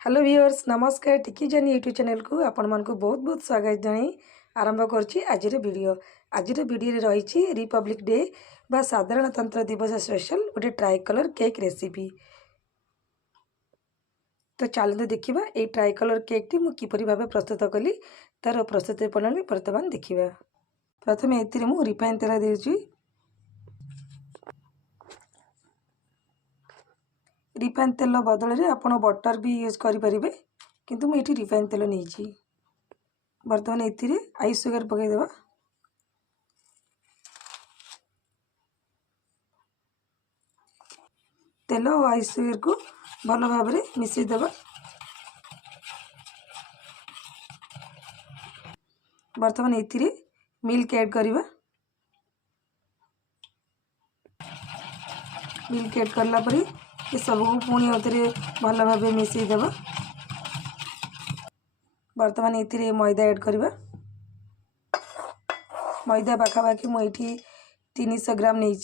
Hello viewers नमस्कार टिकी जानी यूट्यूब चैनल को आपण मन को बहुत बहुत स्वागत जनाई आरंभ करछि आजिर वीडियो रही रिपब्लिक डे बा साधारणतंत्र दिवस स्पेशल गोटे ट्राई कलर केक रेसिपी। तो चलते देखा ये ट्राई कलर केक टी किपरि भाव प्रस्तुत कली तार प्रस्तुति प्रणाली बर्तमान देखा। प्रथम ए रिफाइन तेल देउछि। रिफाइन तेल बदल में आप बटर भी यूज करें किंतु मुझे रिफाइन तेल नहीं। बर्तमान ए आइस सुगर पकईदेवा। तेल और आइस सुगर को भल भाव में मिसईदेवा। बर्तमान ए मिल्क ऐड करवा। मिल्क ऐड करला परे ये सब पुणी आउे भल भाव मिसईदेवा। बर्तमान ये मैदा ऐड करवा। मैदा पाखापाखि मुझे 300 ग्राम नहीं।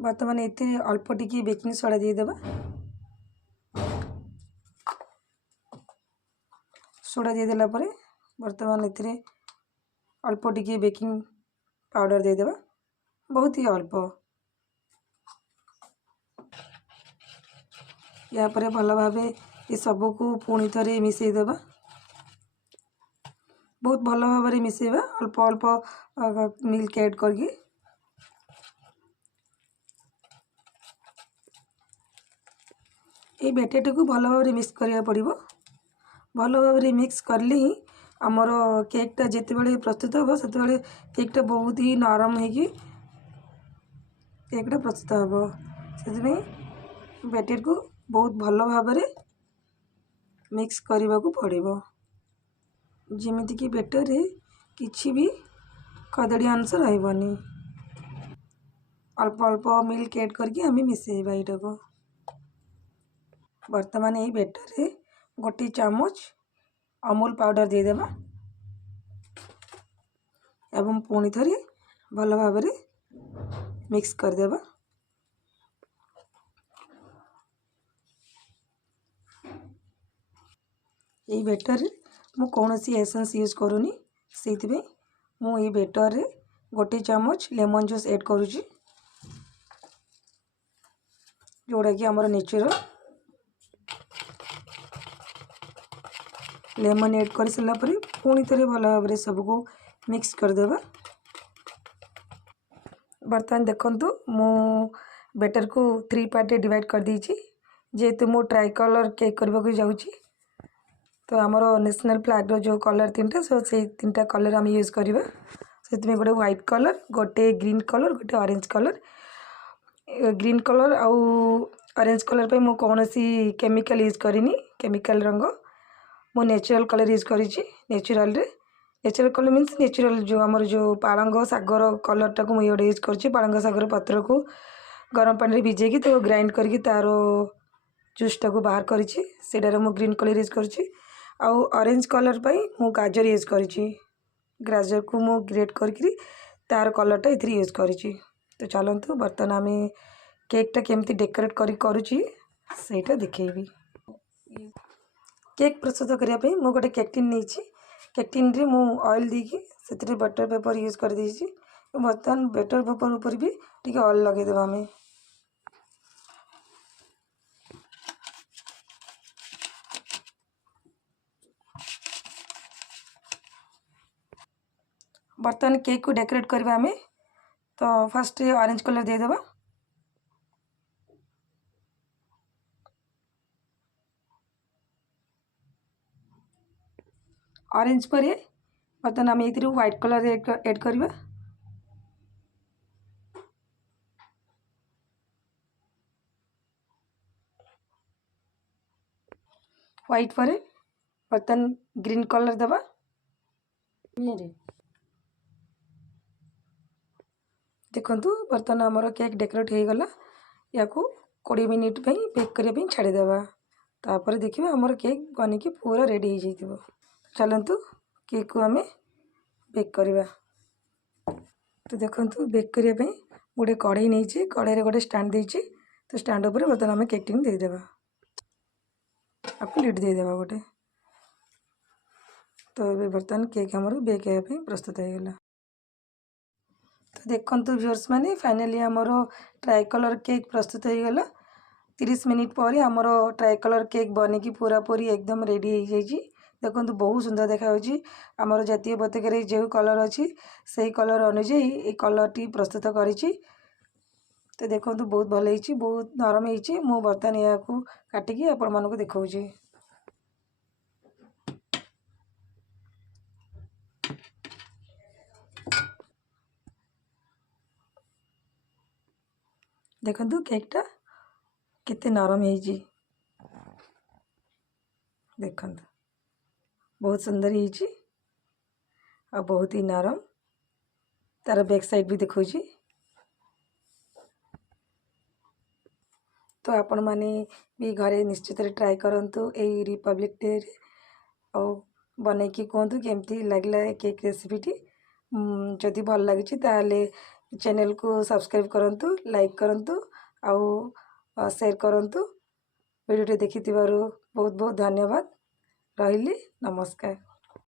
बर्तमान ये अल्प टिके बेकिंग सोडा देदेबा। सोडा देदेला परे बर्तमान ये अल्प टिके बेकिंग पाउडर देदेबा। बहुत ही अल्प। या परे भल भाव ये सब को पुणी थे मिसईदेबा। बहुत भल भाव में मिसेबा। अल्प अल्प मिल्क ऐड करके ये बैटर को भल भाव में मिक्स करिया पड़िबो। भल भाव में मिक्स करले ही आमर केकटा जिते बड़े प्रस्तुत हो से केकटा बहुत ही नरम होगी केकटा प्रस्तुत हो। से बैटर को बहुत भल भाव में मिक्स करने को पड़िबो। जमीती कि बेटर रे किछि भी खदड़ी अंश रही। अल्प अल्प मिल्क ऐड करके हमें मिसेबा यहाँ को। बर्तमान ये बेटर रे गोटे चामच अमूल पाउडर देदेबा एवं पुणी थे भल भाव में मिक्स करदेबा। ये बेटर मु कौन सी एसेंस यूज करूनी से मु ये बेटर रे गोटे चामच लेमन जूस ऐड करुची जोड़ा कि आमर नेचुरल लेमन ऐड कर सारा पर पुणी थे भल भाव में सबको मिक्स करदेबा। बर्तमान देखंतु मु बेटर को 3 पार्ट डिवाइड कर दीची जेहेतु मु ट्राई कलर केक करबा को जाउची। तो आमर नेशनल फ्लैग जो कलर 3टा से 3टा कलर आम यूज करवा। से गोटे व्हाइट कलर गोटे ग्रीन कलर गोटे ऑरेंज कलर। ग्रीन कलर आउ ऑरेंज कलर पे मु कौन सी केमिकल यूज करिनी केमिकल रंग मु नेचुरल कलर यूज करिछि। नेचुरल कलर मीन्स नेचुरल जो आमर जो पालंग सागर कलर टाक मुझे यूज कर पालंग सागर पत्र को गरम पानी भिजेकी तो ग्राइंड करके तार जूसटा को बाहर कर ग्रीन कलर यूज कर। ऑरेंज कलर पाई मु गाजर यूज करिछि। गाजर को मु ग्रेट करके तार कलरटा इधर यूज करिछि। तो चलतु बर्तमान आम केकटा केमती डेकोरेट करुछि सेटा देखैबी। केक प्रस्तुत करने मु गोटे केक टिन नहीं। केक टिन रे मु ऑयल देकी से बटर पेपर यूज कर देछि। बर्तमान बटर पेपर ऊपर भी टिके ऑयल लगेदेबा आम। बर्तमान केक को डेकोरेट करवा आम। तो फर्स्ट ऑरेंज कलर देदेबा। ऑरेंज पर बर्तमान आम ये व्हाइट कलर ऐड करवा। व्हाइट पर बर्तमान ग्रीन कलर देबा। देखंतु बर्तमान आमर केक डेकोरेट हो गला। या को 20 मिनिट बेक करने छाड़देवा। तापर देखिए आमर केक बनिकी पूरा रेडी हो जाइए। चलतु केक को आम बेक करवा। तो देखंतु बेक करने गोटे कढ़ई नहीं कढ़ई गोटे स्टैंड देछि। तो स्टैंड उपर बर्तमान आम केक टिन देदेबा। आपको लिड देदेवा गोटे। तो ये बर्तमान केक आमर बेक होगापी प्रस्तुत हो गला। तो देखु व्यूअर्स मैंने फाइनाली आमर ट्राई कलर केक प्रस्तुत हो गला। 30 मिनिट पर आमर ट्राई कलर केक बनिकी पूरा पूरी एकदम रेडी हो जाइए। देखो बहुत सुंदर देखा आमर जातीय पताकार जो कलर अच्छी से कलर अनुजाई ये कलर टी प्रस्तुत करी। तो देखो बहुत भल हो बहुत नरम हो बर्तमान या काटिकी आपण मानक देखा। देखो केकटा केते नरम हो देखो बहुत सुंदर हो बहुत ही नरम तार बैक साइड भी देखो। तो आपण माने भी घरे निश्चित ट्राई करंतु ए रिपब्लिक डे और बनैकी कहतु केमती लगला केक रेसिपीटी। जदि भल लगी ताले चैनल को सब्सक्राइब करंतु लाइक करंतु आउ शेयर करंतु। वीडियो देखि बहुत बहुत धन्यवाद। रहिली नमस्कार।